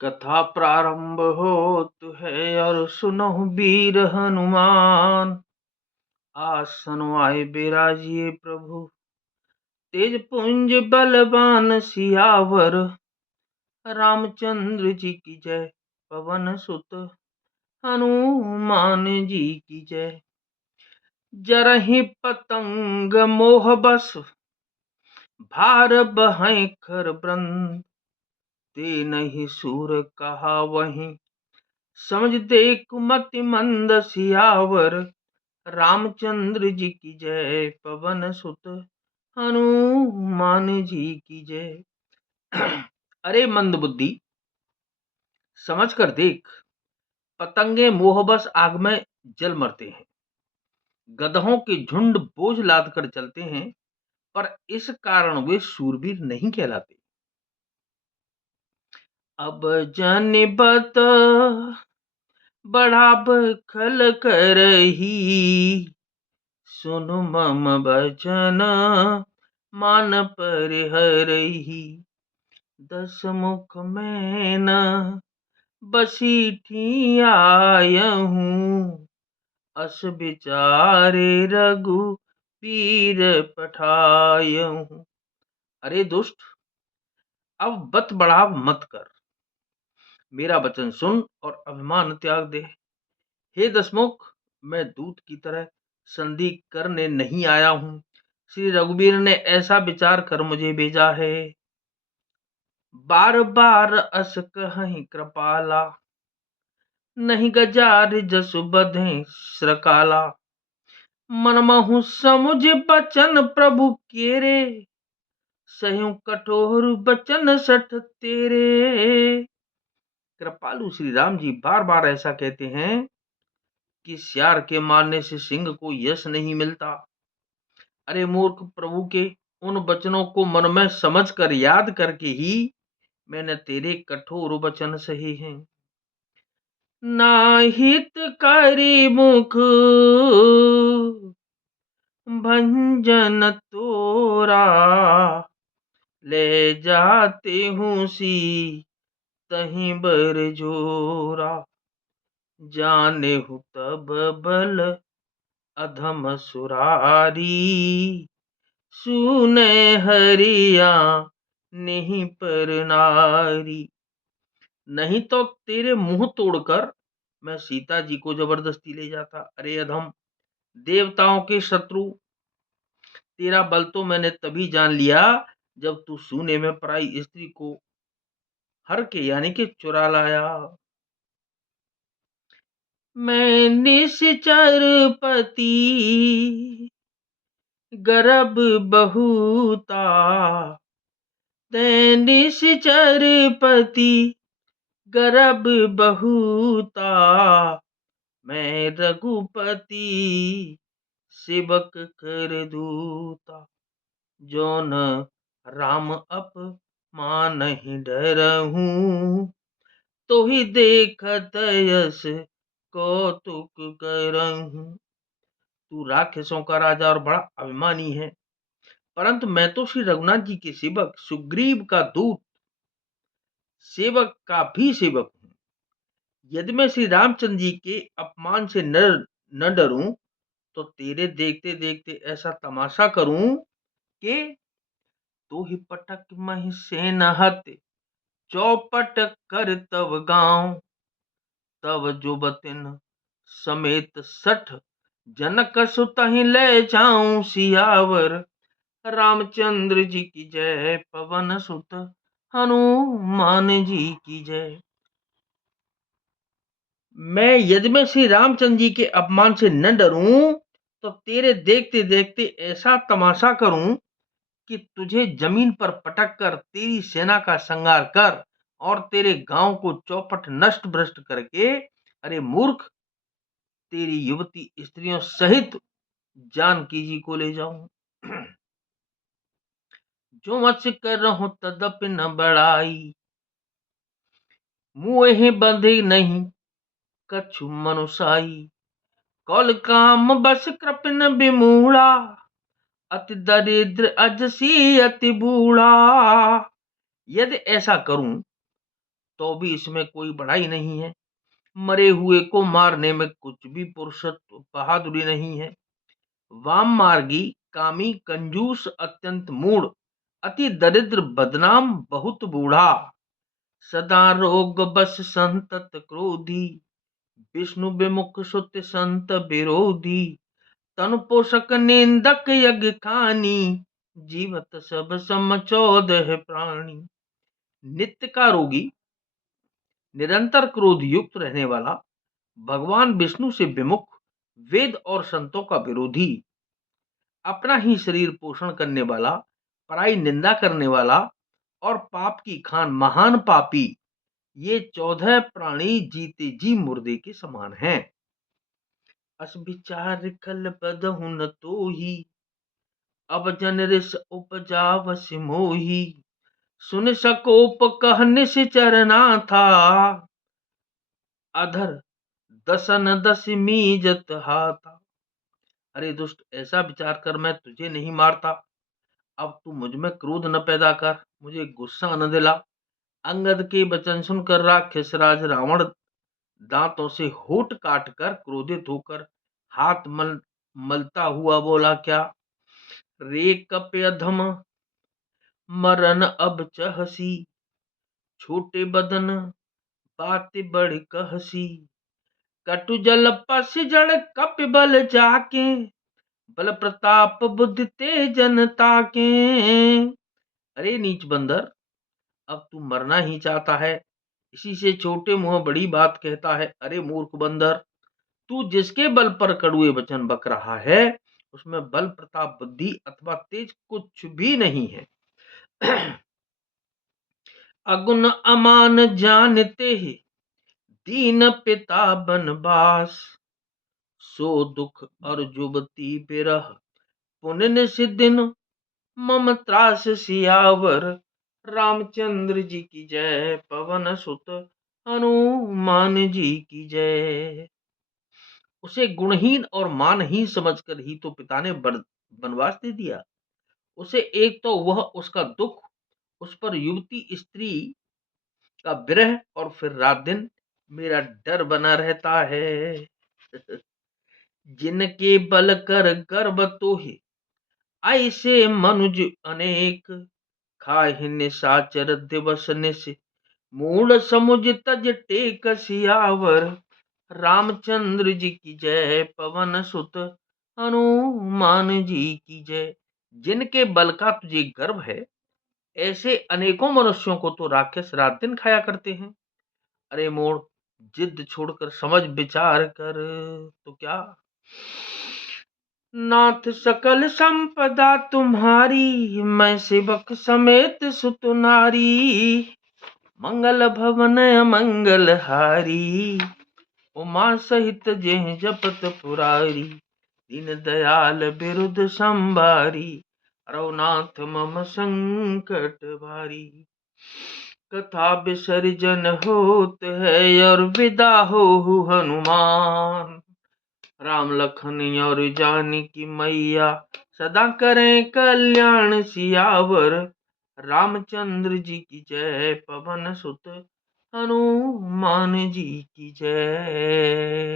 कथा प्रारंभ होत है और सुनहु वीर हनुमान। आसन आए बिराजिए प्रभु, तेज पुंज बलवान सियावर। रामचंद्र जी की जय, पवन सुत हनुमान जी की जय। जरहि पतंग मोह बस, भार बहै खर ब्रंद। ते नहीं सूर कहा वहीं, समझ देख मति मंद सियावर। रामचंद्र जी की जय, पवन सुत हनुमान जी की जय। अरे मंद बुद्धि, समझ कर देख, पतंगे मोहबस आग में जल मरते हैं, गधों के झुंड बोझ लाद कर चलते हैं, पर इस कारण वे शूरवीर नहीं कहलाते। अब जन बत बढ़ाब खल करही, सुनु मम बचन मान परिहरही। दस मुख में न बसीठी आयहूँ, अस विचारे रघुबीर पठायहूँ। अरे दुष्ट, अब बत बढ़ाव मत कर, मेरा वचन सुन और अभिमान त्याग दे। हे दसमुख, मैं दूत की तरह संधि करने नहीं आया हूं। श्री रघुबीर ने ऐसा विचार कर मुझे भेजा है। बार बार अस कहीं कृपाला, नहीं गजार जसु बधे श्रकाला। मनमहु समुझ बचन प्रभु केरे, सह्यु कठोर बचन सठ तेरे। कृपालु श्री राम जी बार बार ऐसा कहते हैं कि सियार के मारने से सिंह को यश नहीं मिलता। अरे मूर्ख, प्रभु के उन वचनों को मन में समझ कर याद करके ही मैंने तेरे कठोर वचन सहे हैं। नाहित करी मुख भंजन तोरा, ले जाते हूँ सी तहीं बर जोरा। जाने हूँ तब बल अधम सुरारी, सुने हरिया नहीं पर नारी। नहीं तो तेरे मुंह तोड़कर मैं सीता जी को जबरदस्ती ले जाता। अरे अधम, देवताओं के शत्रु, तेरा बल तो मैंने तभी जान लिया जब तू सूने में पराई स्त्री को हर के यानी कि चुरा लाया। मैं निश्चर पति गर्भ बहुता, तै निश्चर पति गर्भ बहुता। मैं रघुपति सेवक कर दूता, जोन राम अपमान ही डरहूं। तो ही देखत यस कौतुक करहूं। तू राक्षसों का राजा और बड़ा अभिमानी है, परंतु मैं तो श्री रघुनाथ जी के सेवक, सुग्रीव का दूत, सेवक का भी सेवक हूं। यदि मैं श्री रामचंद्र जी के अपमान से न डरूं, तो तेरे देखते देखते ऐसा तमाशा करूं कि तो ही पटक महि सेन हत, चौपट कर तब गांव। तब जुबतिन समेत 60 जनक सुतहि ले जाऊं सियावर। रामचंद्र जी की जय, पवन सुत हनुमान जी की जय। यदि मैं श्री रामचंद्र जी के अपमान से न डरूं, तो तेरे देखते देखते ऐसा तमाशा करूं कि तुझे जमीन पर पटक कर तेरी सेना का संहार कर और तेरे गांव को चौपट नष्ट भ्रष्ट करके, अरे मूर्ख, तेरी युवती स्त्रियों सहित जानकी जी को ले जाऊं। जो मत्स्य कर रहा तदपि न बढ़ाई, मुँह बंधे नहीं कछु मनुषाई। कौल काम बस कृपन विमूढ़ा, अति दरिद्र अजसी अति बूढ़ा। यदि ऐसा करूं तो भी इसमें कोई बड़ाई नहीं है। मरे हुए को मारने में कुछ भी पुरुषत्व बहादुरी नहीं है। वाम मार्गी, कामी, कंजूस, अत्यंत मूढ़, अति दरिद्र, बदनाम, बहुत बूढ़ा, सदा रोग बस संतत क्रोधी, विष्णु विमुख सुत संत विरोधी, तन पोषक निंदक यज्ञ खानी, जीवत सब सम 14 प्राणी। नित्य का रोगी, निरंतर क्रोध युक्त रहने वाला, भगवान विष्णु से विमुख, वेद और संतों का विरोधी, अपना ही शरीर पोषण करने वाला, पराई निंदा करने वाला और पाप की खान महान पापी, ये 14 प्राणी जीते जी मुर्दे के समान हैं। अस विचार कल बदहु न तोही, अब जन रिस उपजा वस मोही, सुन सकोप कह निश्चरना था, अधर दसन दसमी जत हाथा। अरे दुष्ट, ऐसा विचार कर मैं तुझे नहीं मारता। अब तू मुझ में क्रोध न पैदा कर, मुझे गुस्सा न दिला। अंगद के वचन सुनकर राक्षस राज रावण दांतों से होठ काट कर क्रोधित होकर हाथ मलता हुआ बोला, क्या रे कप्यधम मरन अब चहसी, छोटे बदन बात बढ़ कहसी, कटु जल पस जड़ कप बल जाके, बल प्रताप बुद्धि तेजनता के। अरे नीच बंदर, अब तू मरना ही चाहता है, इसी से छोटे मुंह बड़ी बात कहता है। अरे मूर्ख बंदर, तू जिसके बल पर कड़ुए वचन बक रहा है, उसमें बल प्रताप बुद्धि अथवा तेज कुछ भी नहीं है। अगुन अमान जानते ही दीन पिता बनवास, सो दुख और जुबती बिरह, पुण्य सिद्धिन मम त्रास सियावर। रामचंद्र जी की जय, पवन सुत हनुमान जी की जय। उसे गुणहीन और मानहीन समझकर ही तो पिता ने वनवास दे दिया। उसे एक तो वह उसका दुख, उस पर युवती स्त्री का विरह, और फिर रात दिन मेरा डर बना रहता है। जिनके बल कर गर्भ तो ही ऐसे मनुज अनेक, खाहि निशाचर दिवस निश, मूढ़ समुझ तज टेक सियावर। रामचंद्र जी की जय, पवन सुत हनुमान जी की जय। जिनके बल का तुझे गर्व है, ऐसे अनेकों मनुष्यों को तो राक्षस रात दिन खाया करते हैं। अरे मोड़, जिद छोड़कर समझ विचार कर तो क्या, नाथ सकल संपदा तुम्हारी, मैं सेवक समेत सुत नारी, मंगल भवन अमंगल हारी, उमा सहित जेह जपत पुरारी, दीन दयाल बिरुद संभारी, रघुनाथ मम संकट भारी। कथा विसर्जन होत है और विदा हो हनुमान, राम लखन और जानकी मैया, सदा करें कल्याण सियावर। रामचंद्र जी की जय, पवन सुत हनुमान जी की जय।